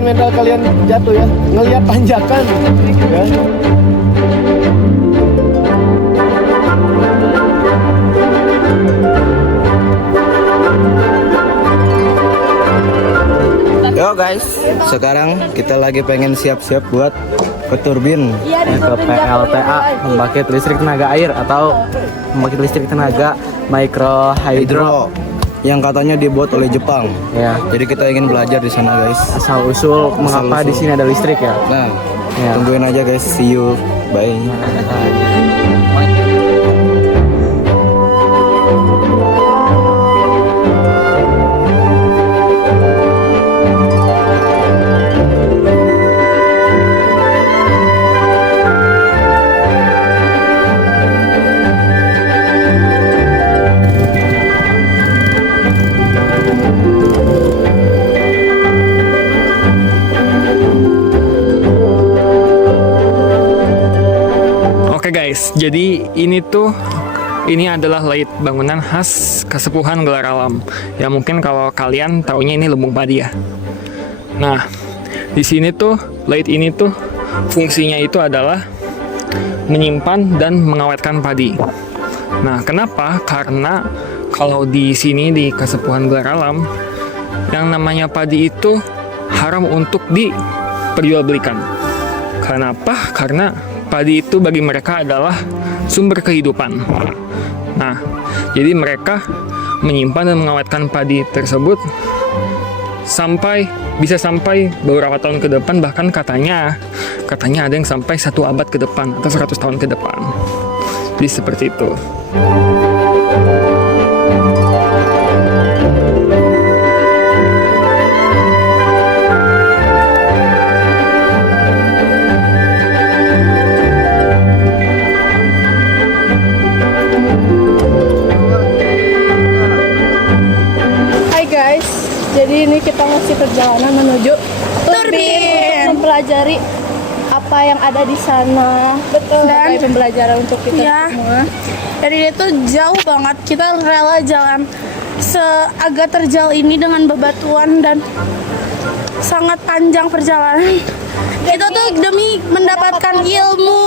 bikin mental kalian jatuh ya, ngelihat tanjakan ya. Yo guys, sekarang kita lagi pengen siap-siap buat ke turbin, ke PLTA, pembangkit listrik tenaga air atau pembangkit listrik tenaga mikro hidro yang katanya dibuat oleh Jepang. Ya. Jadi kita ingin belajar di sana guys. Asal usul mengapa di sini ada listrik ya. Nah, ya. Tungguin aja guys. See you. Bye. Oke guys, jadi ini adalah lait bangunan khas Kesepuhan Gelar Alam. Ya mungkin kalau kalian taunya ini lumbung padi ya. Nah, di sini tuh lait ini tuh fungsinya itu adalah menyimpan dan mengawetkan padi. Nah, kenapa? Karena kalau di sini di Kesepuhan Gelar Alam yang namanya padi itu haram untuk diperjualbelikan. Kenapa? Karena padi itu bagi mereka adalah sumber kehidupan. Nah, jadi mereka menyimpan dan mengawetkan padi tersebut bisa sampai beberapa tahun ke depan, bahkan katanya ada yang sampai 1 abad ke depan atau 100 tahun ke depan. Jadi seperti itu. Jadi ini kita masih perjalanan menuju turbin untuk mempelajari apa yang ada di sana. Betul. Dan pembelajaran untuk kita semua. Dari itu jauh banget, kita rela jalan seagak terjal ini dengan bebatuan dan sangat panjang perjalanan. Itu tuh demi mendapatkan ilmu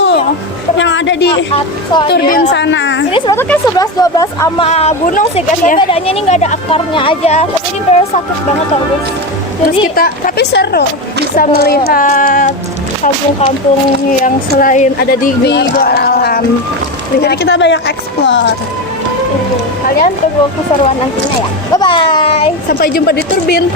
yang ada di turbin sana. Ini sebetulnya kayak 11-12 sama gunung sih guys. Tapi bedanya ini nggak ada akarnya aja. Tapi ini bener sakit banget loh guys. Terus tapi seru bisa melihat kampung-kampung yang selain ada di Gelar Alam. Jadi kita banyak explore. Kalian tunggu keseruan nantinya ya. Bye bye. Sampai jumpa di turbin.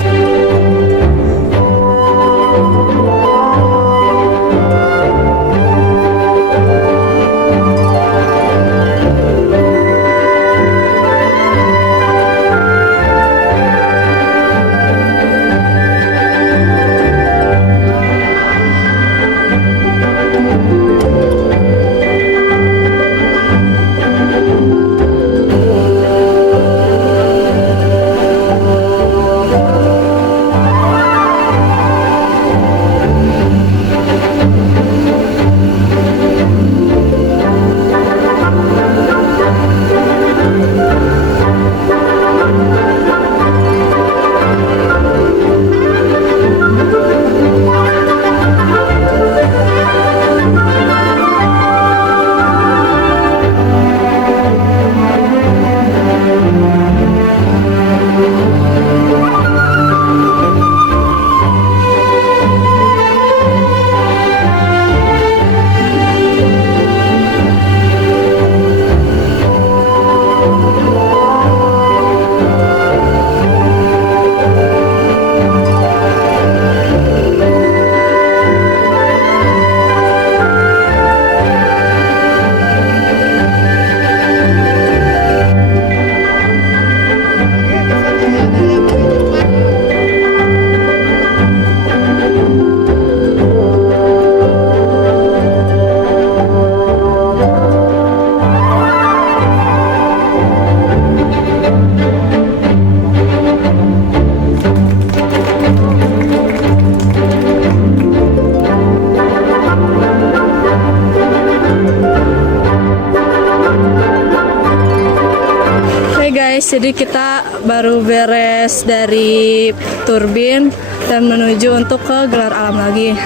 jadi kita baru beres dari turbin dan menuju untuk ke Gelar Alam lagi.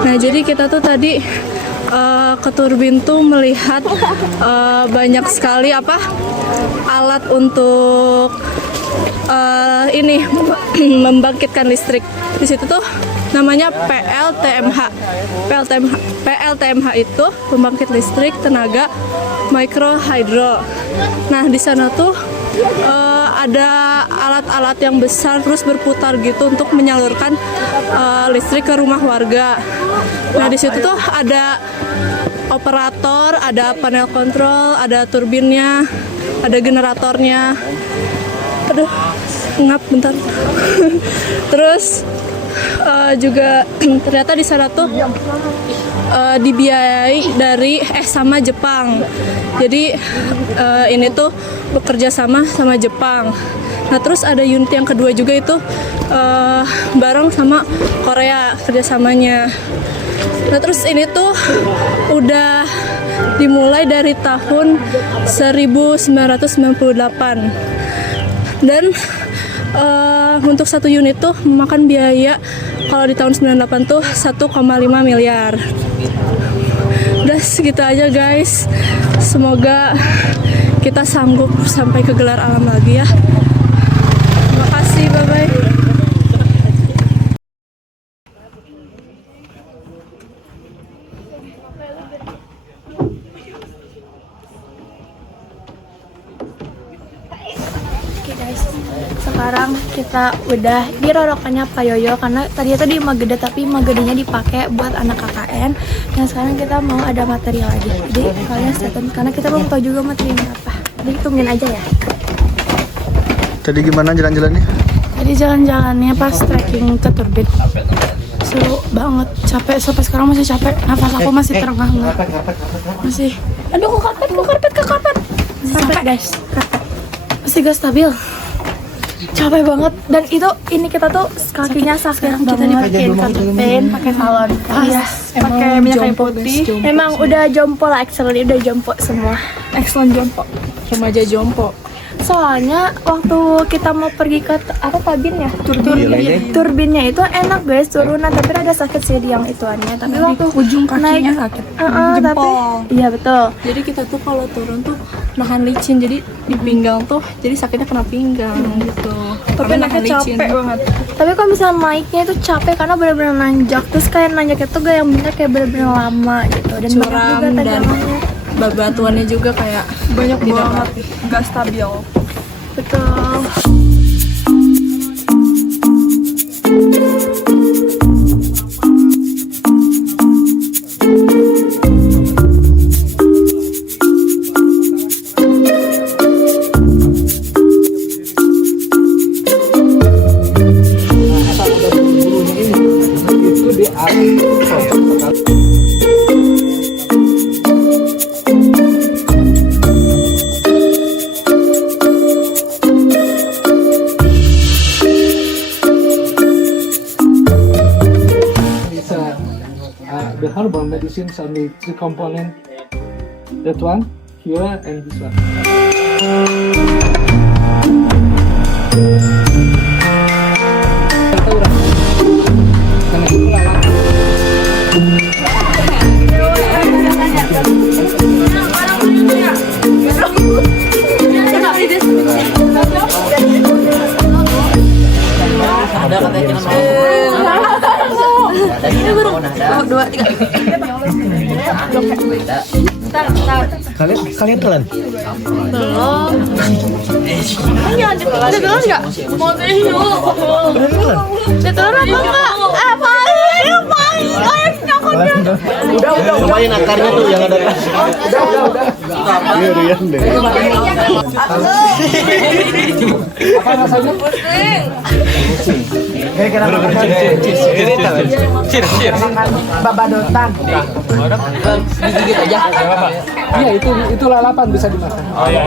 Nah, jadi kita tuh tadi ke turbin tuh melihat banyak sekali alat untuk ini membangkitkan listrik. Di situ tuh namanya PLTMH. PLTMH itu pembangkit listrik tenaga mikro hidro. Nah, di sana tuh ada alat-alat yang besar terus berputar gitu untuk menyalurkan listrik ke rumah warga. Nah, di situ tuh ada operator, ada panel kontrol, ada turbinnya, ada generatornya. Aduh, ngap bentar. Terus juga ternyata di sana tuh dibiayai dari sama Jepang. Jadi ini tuh bekerja sama Jepang. Nah, terus ada unit yang kedua juga itu bareng sama Korea kerjasamanya. Nah, terus ini tuh udah dimulai dari tahun 1998 dan untuk satu unit tuh memakan biaya kalau di tahun 98 tuh 1,5 miliar. Udah segitu aja guys. Semoga kita sanggup sampai ke Gelar Alam lagi ya. Terima kasih, bye-bye. Sekarang kita udah di rorokannya Pak Yoyo karena tadi itu di Magede tapi Magedenya dipakai buat anak KKN. Dan sekarang kita mau ada materi lagi. Jadi kalian stay tune karena kita belum tahu juga materinya apa. Jadi tungguin aja ya. Tadi gimana jalan-jalannya? Tadi jalan-jalannya pas trekking ke turbin. Seru banget, capek sampai sekarang masih capek. Nafas aku masih terengah-engah. Masih. Aduh, ke karpet. Masih capek guys. Masih gak stabil. Capek banget dan ini kita tuh kakinya sakit kita dipakein katupen pakai salon pakai minyak kayu putih. Memang udah jompo lah, excellent, udah jompo semua, excellent jompo, remaja jompo. Soalnya waktu kita mau pergi ke kabin ya, turbinnya itu enak guys turunan, tapi ada sakit sih di yang ituannya. Tapi waktu ujung kakinya naik, sakit. tapi iya betul. Jadi kita tuh kalau turun tuh nahan licin, jadi di pinggang tuh jadi sakitnya kena pinggang gitu. Tapi naiknya capek banget. Tapi kalau misalnya naiknya itu capek karena benar-benar nanjak. Terus kayak nanjaknya tuh gak yang bener kayak benar-benar lama gitu. Dan curam banyak juga dan tanjakannya. batuannya juga kayak Banyak banget, nggak stabil. Betul. The herbal medicines are the three component. That one, here, and this one. Kalian telan? Belum. Jangan ditelan nggak? Mau tidur. Ditelan apa enggak? Apa? Udah. Lumayan akarnya tuh yang ada. Udah. Iya, Rian deh. Apa rasanya? Pusing. Kayak Cheers. Babadotan. Digigit aja. Iya, itu lalapan bisa dimakan. Oh iya.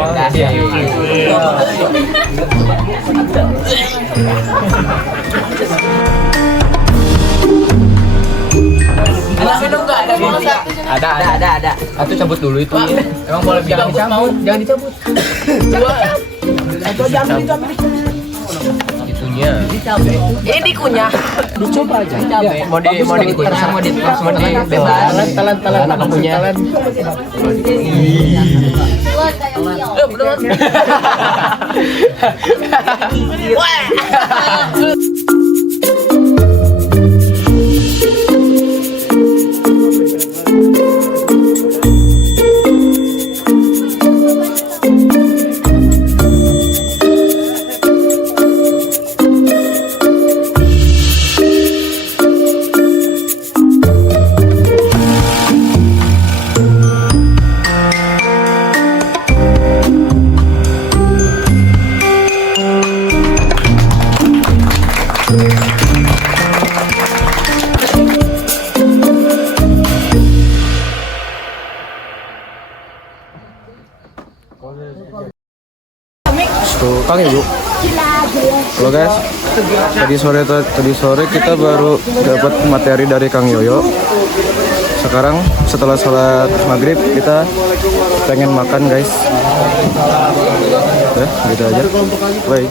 Ada. Atau cabut dulu itu. Emang boleh jangan dicabut. Jangan dicabut. Ini kunyah. Mau dikunyah mau dibebas. Telan apa punya? Tuh, Kang Ibu. Halo guys. Tadi sore kita baru dapat materi dari Kang Yoyo. Sekarang setelah sholat maghrib kita pengen makan guys. Ya, gitu aja. Bye.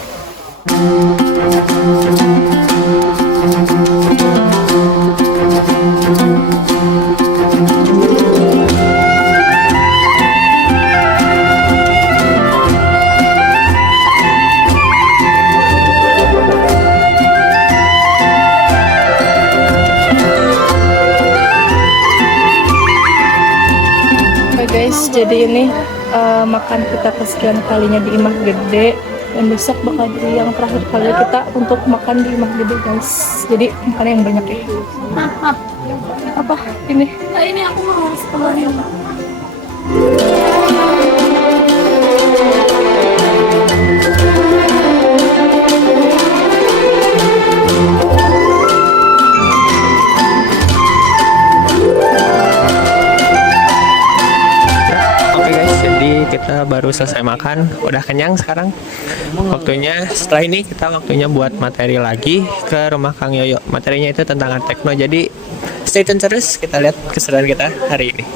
Guys, jadi ini makan kita kesekian kalinya di Imah Gede, dan besok bakal jadi yang terakhir kali kita untuk makan di Imah Gede guys. Jadi makan yang banyak ya. Maaf. Apa ini? Nah, ini aku mau harus keluarin. Kita baru selesai makan, udah kenyang sekarang. Waktunya setelah ini waktunya buat materi lagi ke rumah Kang Yoyo. Materinya itu tentang art techno. Jadi stay tune terus, kita lihat keseruan kita hari ini.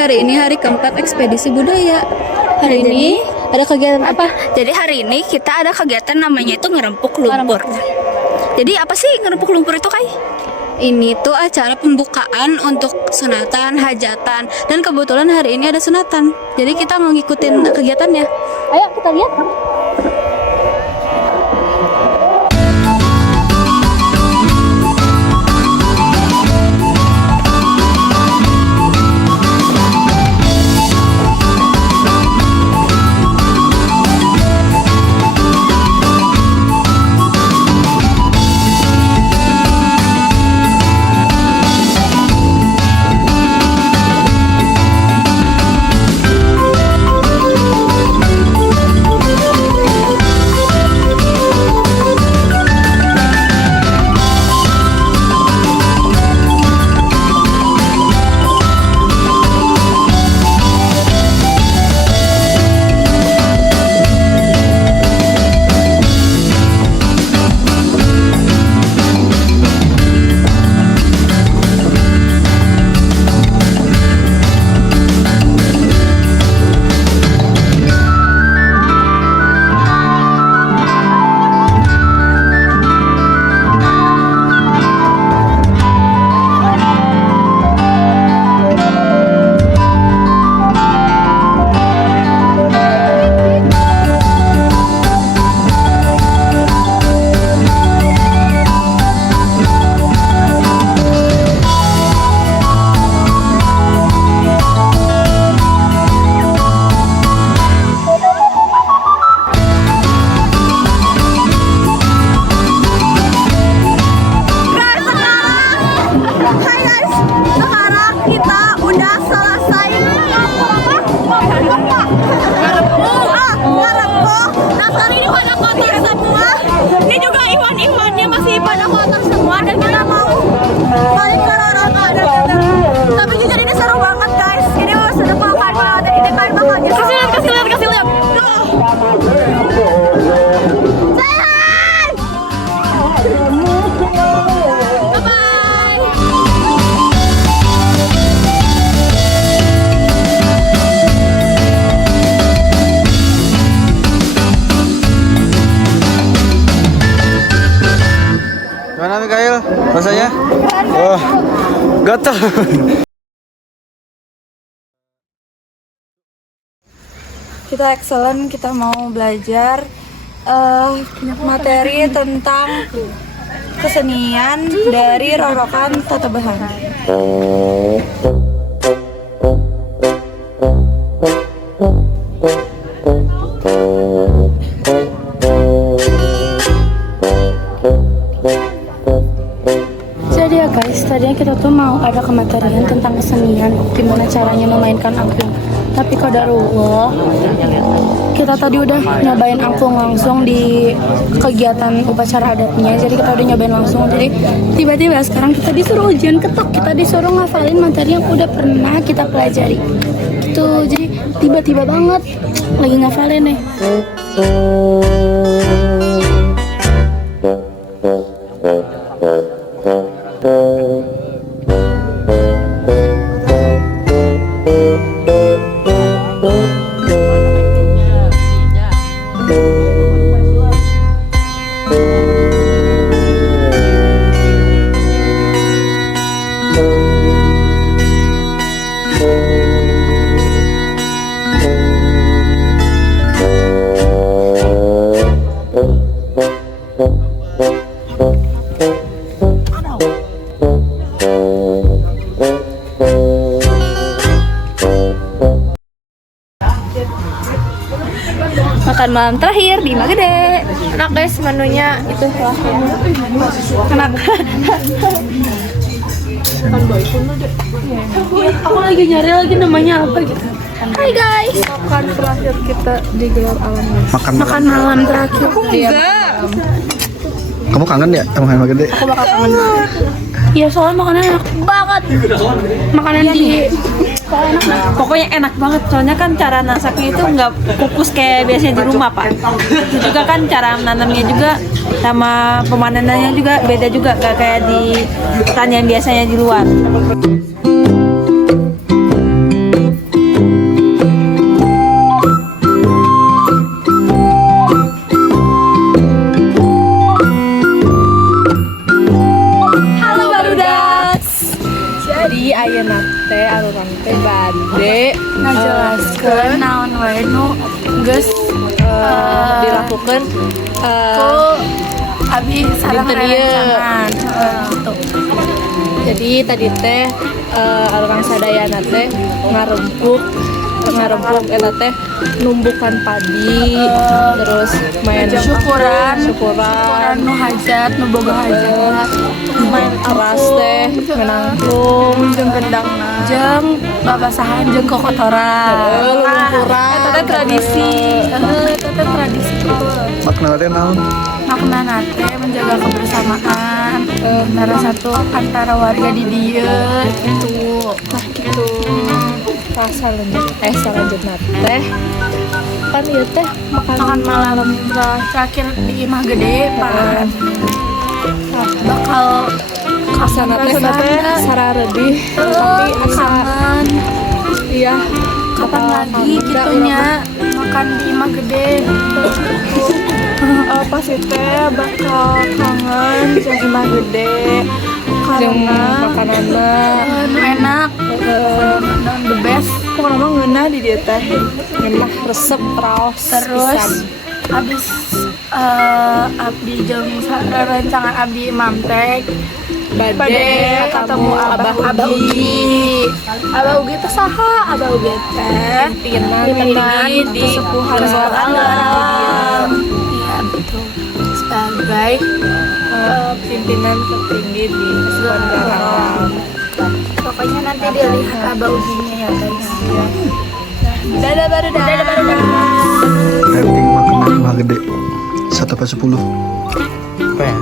hari ini hari keempat ekspedisi budaya. Hari ini ada kegiatan apa? Jadi hari ini kita ada kegiatan namanya itu ngerempuk lumpur. Jadi apa sih ngerempuk lumpur itu, Kai? Ini tuh acara pembukaan untuk sunatan, hajatan, dan kebetulan hari ini ada sunatan. Jadi kita mau ngikutin kegiatannya. Ayo kita lihat. Gimana Mikael? Rasanya? Wah, gatal. Kita excellent, kita mau belajar materi tentang kesenian dari Rorokan Tata Bahana. Jadi ya guys, tadinya kita tuh mau ada kematerian tentang kesenian, gimana caranya memainkan angklung. Tapi qadarullah, kita tadi udah nyobain angklung langsung di kegiatan upacara adatnya. Jadi kita udah nyobain langsung. Jadi tiba-tiba sekarang kita disuruh ujian ketok, kita disuruh ngafalin materi yang udah pernah kita pelajari. Gitu, jadi tiba-tiba banget lagi ngafalin nih. Makan malam terakhir di Magede. Enak guys, menunya itu lah ya. Enak. Aku lagi nyari lagi namanya apa gitu. Hai guys. Makan terakhir kita di Gelar Alam. Makan malam terakhir. Enggak. Kamu kangen ya sama Makanan Gede? Aku bakal kangen banget. Iya, soalnya makanan enak banget. Makanan di Pokoknya enak banget, soalnya kan cara masaknya itu nggak kukus kayak biasanya di rumah, Pak. Itu juga kan cara menanamnya juga sama pemanenannya juga beda juga, nggak kayak di hutan yang biasanya di luar. ngajelaskeun naon wae nu geus dilakukan ku abi sareng dinten ieu. rerencangan gitu. Jadi tadi teh orang sadayana teh ngarempuk eta teh numbukan padi terus main syukuran syukuran nu hajat nu boga hajat main aras teh menangklung jeung gendangna jeung babasahan jeung kokotoran lulumpuran eta teh tradisi eta teh tradisi Makna teh naon? makna teh menjaga kebersamaan antara warga di dieu gitu. nah gitu selanjutnya teh kan ieu teh makan malam terakhir di Imah Gede pan bakal sana teh sararedih tapi asa kangen iya kapan lagi gitunya makan di Imah Gede pasti teh bakal kangen jeung Imah Gede jeung karena makananna nu enak dan the best pokoknya mah ngeunah di dieu teh ngeunah resep raos terus pisan. abis abdi jeung rancangan abdi imam teh bade ketemu Abah Ugi. Abah Ugi teh saha? Abah Ugi teh pimpinan di sepuhan Garam. Iya betul. Sebagai pimpinan tertinggi di Garam. pokoknya nanti dilihat Abah Uginya ya guys. Dadah baru Rating makanan Imah Gede 1/10. Apa ya?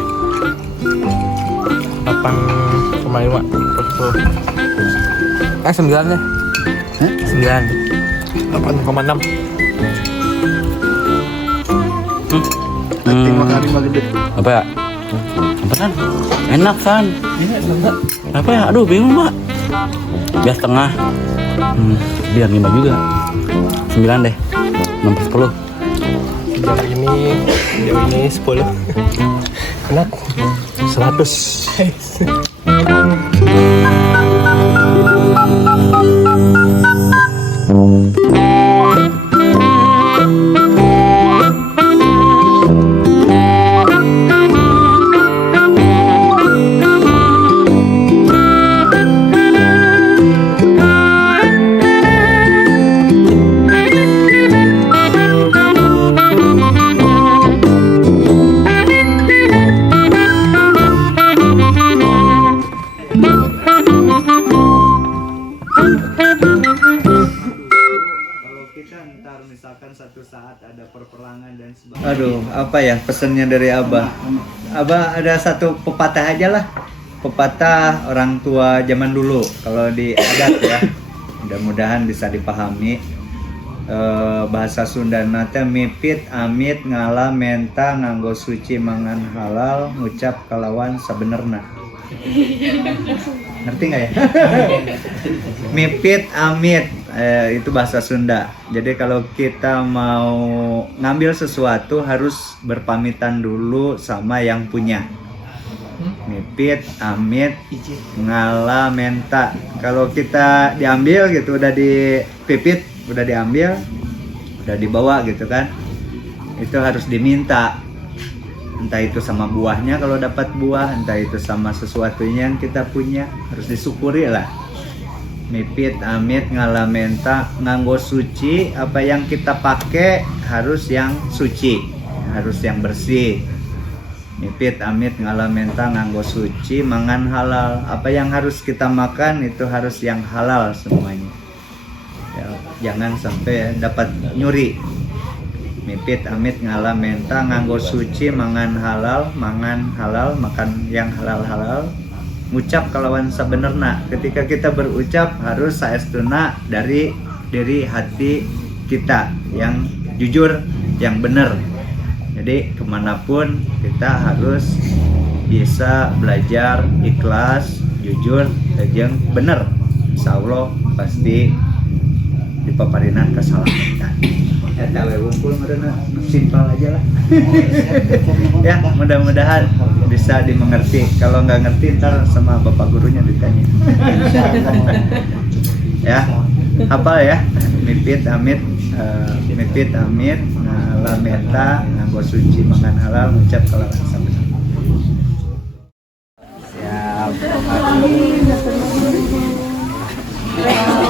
8,5 per 10. 9 deh. 9. 8,6. Rating makanan Imah Gede. Apa ya? Apa kan? Enak kan? Apa ya? Aduh bingung mbak. Biar setengah. Biar 5 juga. 9 deh. 6/10. Jauh ini 10. Enak 100. Aduh, apa ya pesannya dari Abah? Abah ada satu pepatah aja lah. Pepatah orang tua zaman dulu kalau di adat ya. Mudah-mudahan bisa dipahami. Bahasa Sunda teh mipit amit ngala menta nganggo suci mangan halal ngucap kalawan sabenerna. Ngerti nggak ya? Mipit amit itu bahasa Sunda. Jadi kalau kita mau ngambil sesuatu harus berpamitan dulu sama yang punya. Mipit amit ngala menta. Kalau kita diambil gitu udah dipipit, udah diambil, udah dibawa gitu kan, itu harus diminta. Entah itu sama buahnya kalau dapat buah, entah itu sama sesuatunya yang kita punya, harus disyukuri lah. Mipit amit ngalamenta nganggo suci, apa yang kita pakai harus yang suci, harus yang bersih. Mipit amit ngalamenta nganggo suci mangan halal, apa yang harus kita makan itu harus yang halal semuanya ya, jangan sampai dapat nyuri. Mipit amit ngalamenta nganggo suci mangan halal, makan yang halal ngucap kalawan sabenerna. Ketika kita berucap harus saestuna dari hati kita yang jujur, yang benar. Jadi kemanapun kita harus bisa belajar ikhlas, jujur, dan benar. Insya Allah pasti dipaparinan kesalamatan. Ya tahu kumpul mereka simpel aja lah. Ya mudah-mudahan bisa dimengerti. Kalau nggak ngerti ntar sama bapak gurunya ditanya. Ya hafal ya. Mipit amit, mipit amit, lameta, nganggo suci mangan halal, ngucap kelawan sama-sama. Siap. Sama-sama. Sama-sama.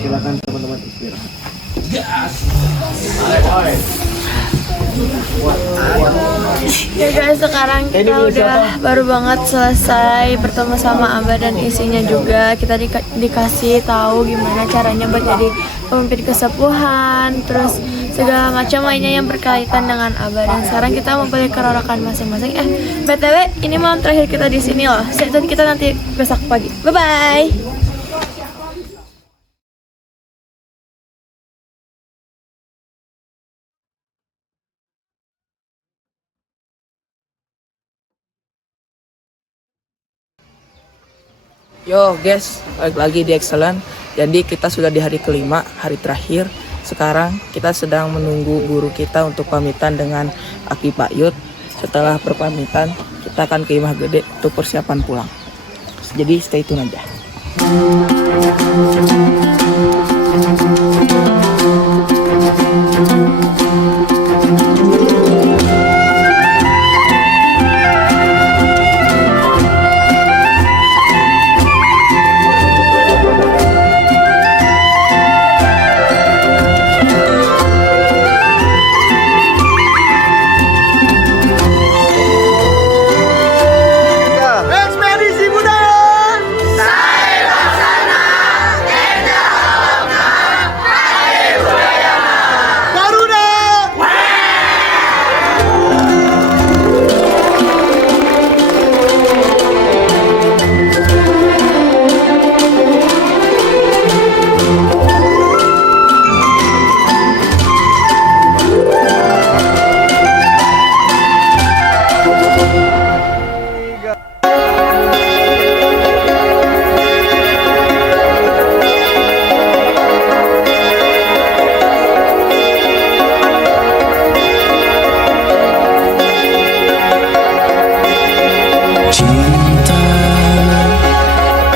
Silakan teman-teman istirahat. Ya guys, sekarang kita udah baru banget selesai bertemu sama Abah dan isinya juga. Kita dikasih tahu gimana caranya buat jadi pemimpin kesepuhan, terus segala macam lainnya yang berkaitan dengan Abah. Dan sekarang kita mau balik ke rorokan masing-masing. BTW, ini malam terakhir kita di sini loh. Dan kita nanti besok pagi. Bye bye. Yo guys, balik lagi di Excellent. Jadi kita sudah di hari kelima, hari terakhir. Sekarang kita sedang menunggu guru kita untuk pamitan dengan Aki Pak Yud. Setelah berpamitan, kita akan ke Imah Gede untuk persiapan pulang. Jadi stay tune aja.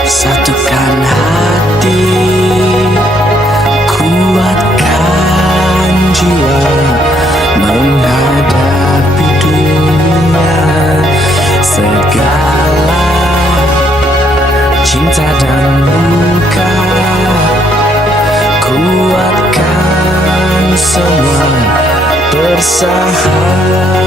Satukan hati, kuatkan jiwa menghadapi dunia. Segala cinta dan luka, kuatkan semua bersahabat.